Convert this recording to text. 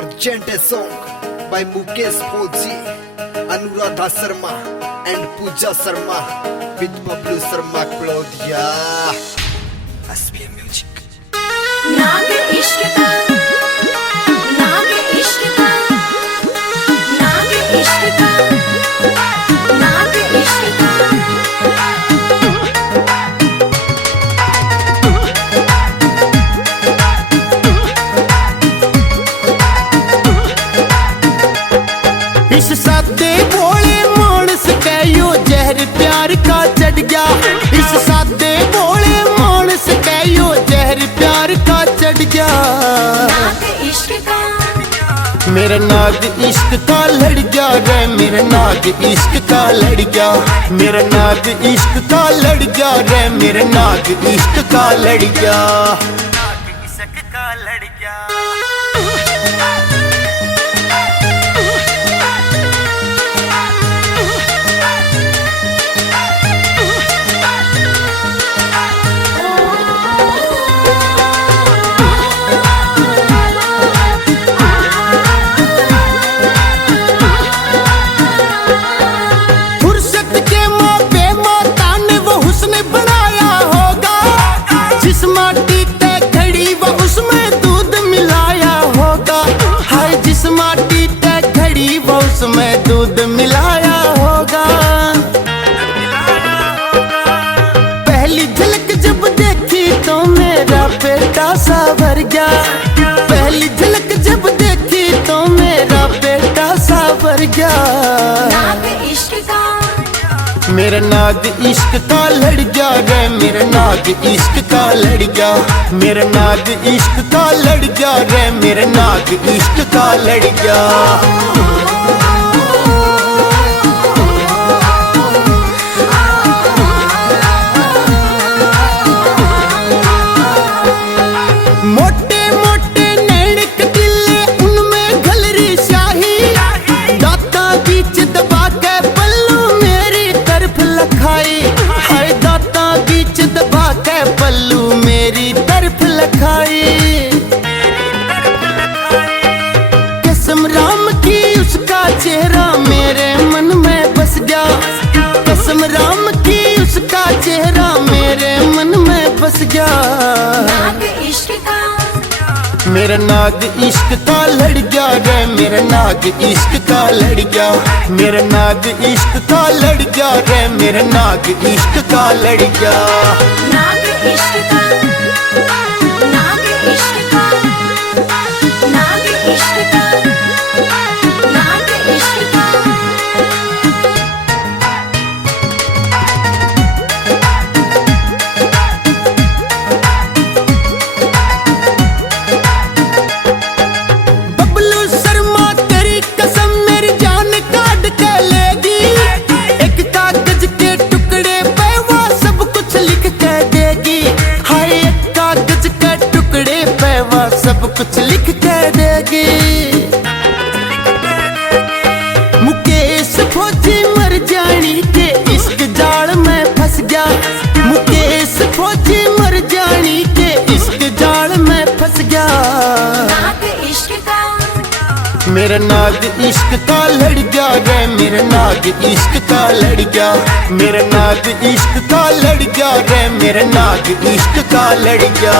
present a song by Mukesh Fauji, Anuradha Sharma and Pooja Sharma with Bablu Sharma Claudia. SPM Music. नाग इश्क का, नाग इश्क का, नाग इश्क का, नाग इश्क का। इस सादे भोले मानस कहो जहर प्यार का चढ़ गया। इस सादे भोले मानस कहो जहर प्यार का चढ़ गया। नाग इश्क का, मेरा नाग इश्क का लड़ गया रे, मेरा नाग इश्क का लड़ गया। मेरा नाग इश्क का लड़ गया रे, मेरा नाग इश्क का लड़ गया। नाग इश्क का लड़ गया। जिस माटी ते खड़ी वो उसमें दूध मिलाया होगा। हाय जिस माटी ते खड़ी वो उसमें दूध मिलाया होगा। पहली झलक जब देखी तो मेरा पेटा सा भर गया। पहली झलक जब देखी तो मेरा पेटा सा भर गया। नाग इश्क का, मेरा नाग इश्क का लड़ गया रे, मेरा नाग इश्क का लड़ गया। मेरा नाग इश्क का लड़ गया रे, मेरा नाग इश्क का लड़ गया। मोटे मोटे नैन कटीले उनमें घलरी स्याही। दाता बीच दबा के पल्लू मेरी तरफ लखाई। हाय दाता बीच दबा के पल्लू मेरी तरफ लखाई। कसम राम की उसका चेहरा मेरे मन में बस गया। कसम राम की उसका चेहरा मेरे मन में बस गया। नाग इश्क का, मेरा नाग इश्क का लड़ गया रे, मेरा नाग इश्क का लड़ गया। मेरा नाग इश्क का लड़ गया रे, मेरा नाग इश्क का लड़ गया। नाग इश्क का, नाग इश्क का, नाग इश्क का, नाग इश्क का। बबलू शर्मा तेरी कसम मेरी जान काट के लेगी। एक कागज के टुकड़े पे वो सब कुछ लिख के देगी। हाय एक कागज के टुकड़े पे वो सब कुछ लिख के देगी। मुकेश फौजी मर जानी के इश्क जाल में फंस गया। मुकेश फौजी मर जानी के इश्क जाल में फंस गया। नाग इश्क का, मेरा नाग इश्क का लड़ गया रे, मेरा नाग इश्क का लड़ गया। मेरा नाग इश्क का लड़ गया रे, मेरा नाग इश्क का लड़ गया।